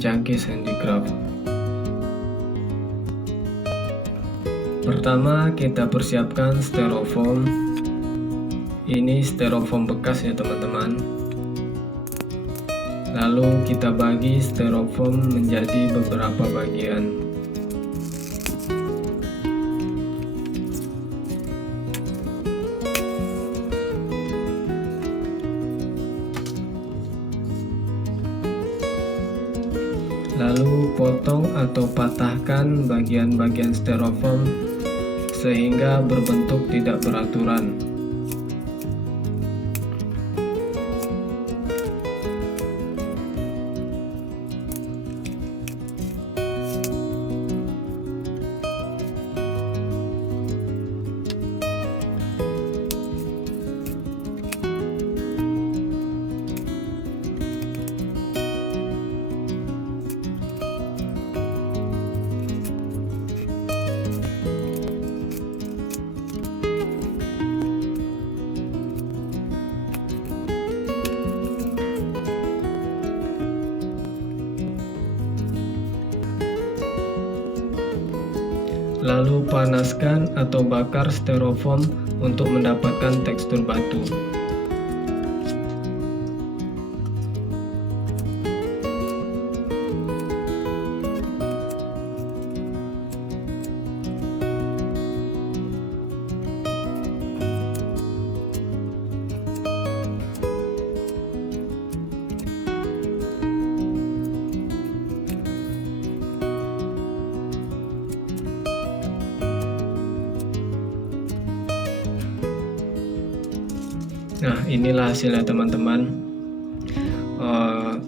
Cangkis Handicraft. Pertama kita persiapkan styrofoam. Ini styrofoam bekas ya teman-teman. Lalu kita bagi styrofoam menjadi beberapa bagian. Lalu potong atau patahkan bagian-bagian styrofoam sehingga berbentuk tidak beraturan. Lalu panaskan atau bakar styrofoam untuk mendapatkan tekstur batu. Nah, inilah hasilnya teman-teman.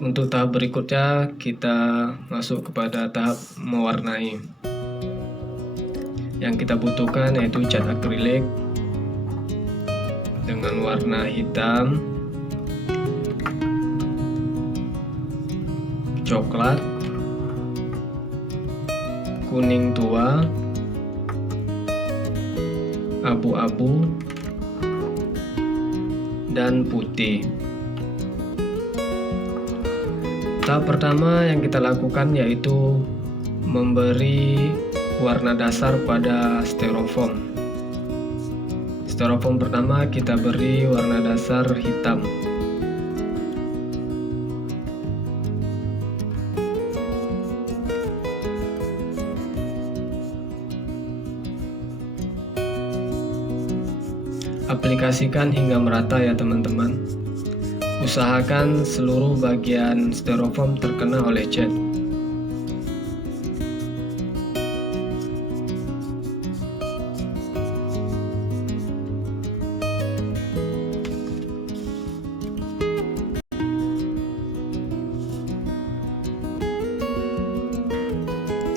Untuk tahap berikutnya kita masuk kepada tahap mewarnai. Yang kita butuhkan yaitu cat akrilik dengan warna hitam, coklat, kuning tua, abu-abu, dan putih. Tahap pertama yang kita lakukan yaitu memberi warna dasar pada styrofoam. Styrofoam pertama kita beri warna dasar hitam. Aplikasikan hingga merata ya teman-teman. Usahakan seluruh bagian styrofoam terkena oleh cat.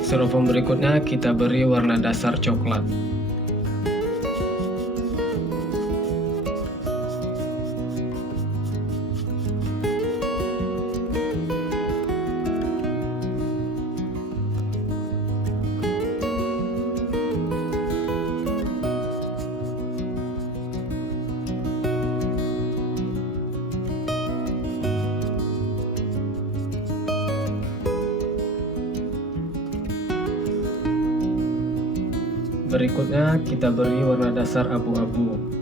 Styrofoam berikutnya kita beri warna dasar coklat. Berikutnya kita beri warna dasar abu-abu.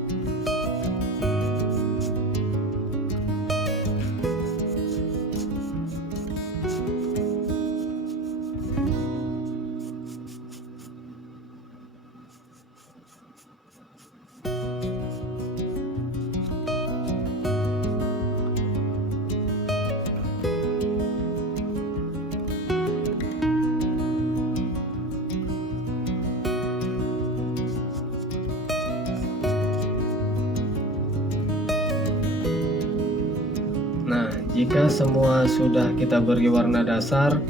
Nah, jika semua sudah kita beri warna dasar,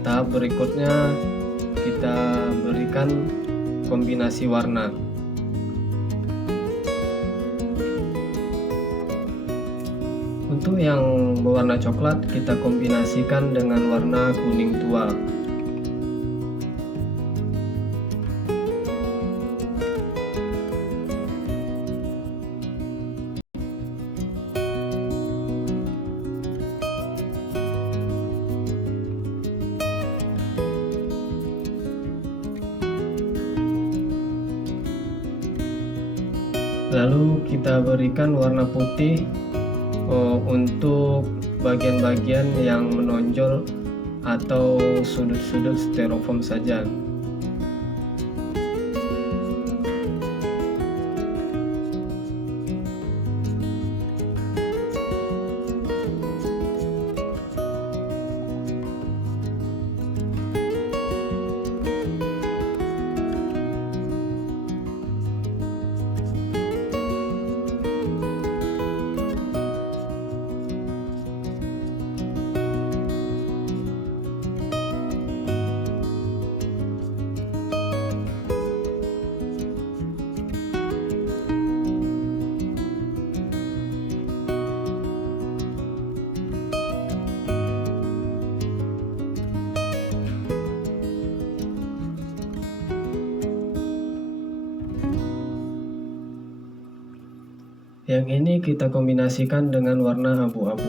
tahap berikutnya kita berikan kombinasi warna. Untuk yang berwarna coklat, kita kombinasikan dengan warna kuning tua. Lalu kita berikan warna putih untuk bagian-bagian yang menonjol atau sudut-sudut styrofoam saja. Yang ini kita kombinasikan dengan warna abu-abu.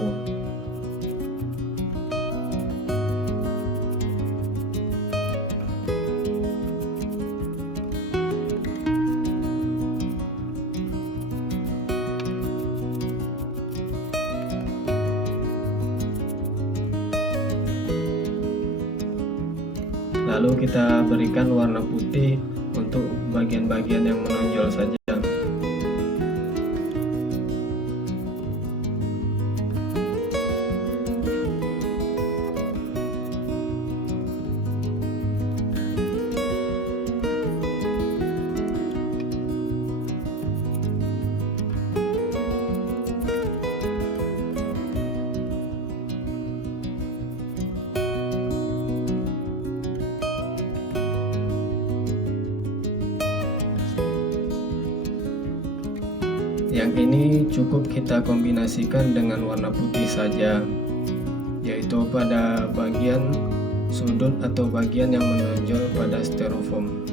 Lalu kita berikan warna putih untuk bagian-bagian yang menonjol saja. Yang ini cukup kita kombinasikan dengan warna putih saja, yaitu pada bagian sudut atau bagian yang menonjol pada styrofoam.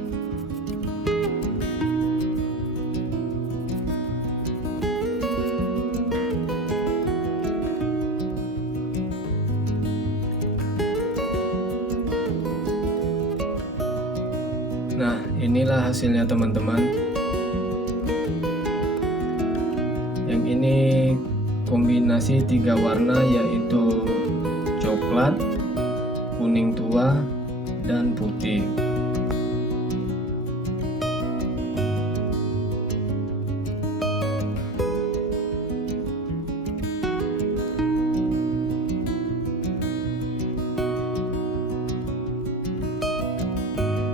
Nah, inilah hasilnya teman-teman. Yang ini kombinasi 3 warna, yaitu coklat, kuning tua, dan putih.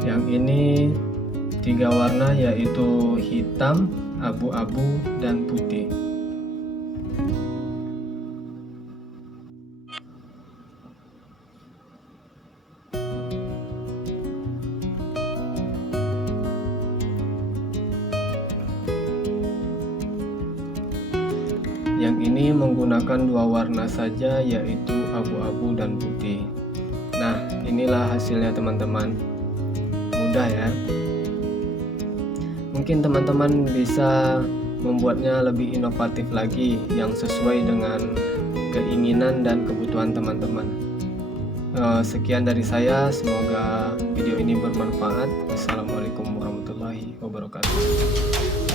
Yang ini 3 warna, yaitu hitam, abu-abu, dan putih. Yang ini menggunakan 2 warna saja, yaitu abu-abu dan putih. Nah, inilah hasilnya teman-teman. Mudah ya. Mungkin teman-teman bisa membuatnya lebih inovatif lagi yang sesuai dengan keinginan dan kebutuhan teman-teman. Sekian dari saya, semoga video ini bermanfaat. Assalamualaikum warahmatullahi wabarakatuh.